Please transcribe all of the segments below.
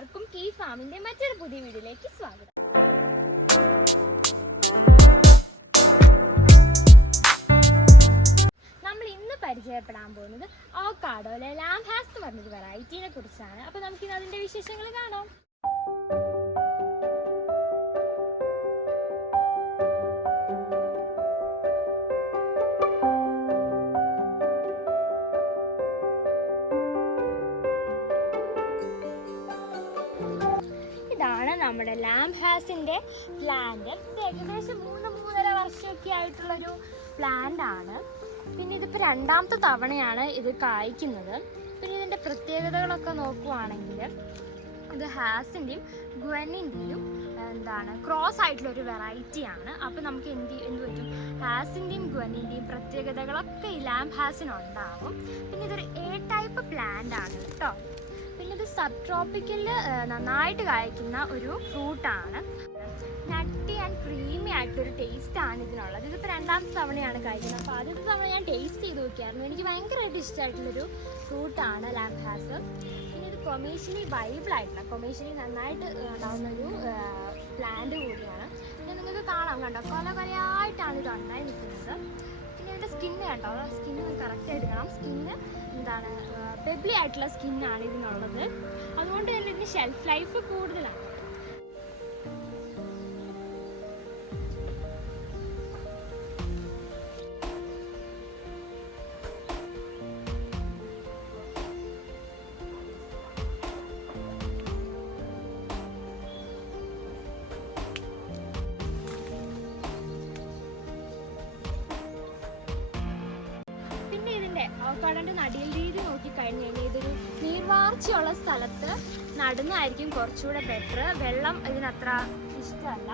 എല്ലാവർക്കും കീ ഫാമിന്റെ മറ്റൊരു പുതിയ വീഡിയോയിലേക്ക് സ്വാഗതം. നമ്മൾ ഇന്ന് പരിചയപ്പെടാൻ പോകുന്നത് അവോക്കാഡോയിലെ ലാംബാസ് എന്ന് പറഞ്ഞൊരു വെറൈറ്റിനെ കുറിച്ചാണ്. അപ്പോൾ നമുക്കിന്ന് അതിന്റെ വിശേഷങ്ങൾ കാണാം. ഇതാണ് നമ്മുടെ ലാംബാസിന്റെ പ്ലാന്റ്. ഇത് ഏകദേശം 3-3.5 വർഷമൊക്കെ ആയിട്ടുള്ളൊരു പ്ലാന്റ് ആണ്. പിന്നെ ഇതിപ്പോൾ രണ്ടാമത്തെ തവണയാണ് ഇത് കായ്ക്കുന്നത്. പിന്നെ ഇതിൻ്റെ പ്രത്യേകതകളൊക്കെ നോക്കുവാണെങ്കിൽ ഇത് ഹാസിൻ്റെയും ഗ്വനിൻ്റെയും ക്രോസ് ആയിട്ടുള്ളൊരു വെറൈറ്റിയാണ്. അപ്പോൾ നമുക്ക് എന്ത് പറ്റും, ഹാസിൻ്റെയും ഗ്വനിൻ്റെയും പ്രത്യേകതകളൊക്കെ ഈ ലാംബാസിനുണ്ടാവും. പിന്നെ ഇതൊരു എ ടൈപ്പ് പ്ലാന്റ് ആണ് കേട്ടോ. പിന്നെ ഇത് സബ് ട്രോപ്പിക്കലിൽ നന്നായിട്ട് കായ്ക്കുന്ന ഒരു ഫ്രൂട്ടാണ്. നട്ടി ആൻഡ് ക്രീമി ആയിട്ടൊരു ടേസ്റ്റാണ് ഇതിനുള്ളത്. ഇതിപ്പോൾ രണ്ടാമത്തെ തവണയാണ് കഴിക്കുന്നത്. അപ്പോൾ ആദ്യത്തെ തവണ ഞാൻ ടേസ്റ്റ് ചെയ്ത് നോക്കിയായിരുന്നു. എനിക്ക് ഭയങ്കരമായിട്ട് ഇഷ്ടമായിട്ടുള്ളൊരു ഫ്രൂട്ടാണ് ലാംബാസ്. പിന്നെ ഇത് കൊമേഴ്ഷ്യലി വൈബിളായിട്ടുള്ള, കൊമേഴ്ഷ്യലി നന്നായിട്ട് ഉണ്ടാകുന്നൊരു പ്ലാന്റ് കൂടിയാണ്. പിന്നെ നിങ്ങൾക്ക് കാണാം, കണ്ടോ, കൊലകൊലയായിട്ടാണ് ഇത് ഉണ്ടായി നിൽക്കുന്നത്. പിന്നെ ഇതിൻ്റെ സ്കിന്ന് കണ്ടോ, സ്കിന്ന് കറക്റ്റായിട്ട് കാണാം. സ്കിന്ന് പെബ്ലി ആയിട്ടുള്ള സ്കിന്നാണ് ഇതിനുള്ളത്. അതുകൊണ്ട് തന്നെ ഇതിന് ഷെൽഫ് ലൈഫ് കൂടുതലാണ്. അവോക്കാഡോന്റെ നടീൽ രീതി നോക്കിക്കഴിഞ്ഞ് കഴിഞ്ഞാൽ ഇതൊരു നീർവാർച്ചയുള്ള സ്ഥലത്ത് നടുന്നതായിരിക്കും കുറച്ചുകൂടെ ബെറ്റർ. വെള്ളം ഇതിനത്ര ഇഷ്ടമല്ല.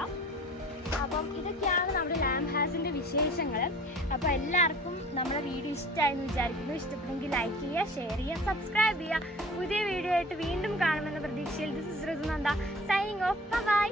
അപ്പം ഇതൊക്കെയാണ് നമ്മുടെ ലാംബാസിൻ്റെ വിശേഷങ്ങൾ. അപ്പോൾ എല്ലാവർക്കും നമ്മുടെ വീഡിയോ ഇഷ്ടമായെന്ന് വിചാരിക്കുന്നു. ഇഷ്ടപ്പെട്ടെങ്കിൽ ലൈക്ക് ചെയ്യുക, ഷെയർ ചെയ്യുക, സബ്സ്ക്രൈബ് ചെയ്യുക. പുതിയ വീഡിയോ ആയിട്ട് വീണ്ടും കാണുമെന്ന പ്രതീക്ഷയിൽ this is Rithunanda signing off. By.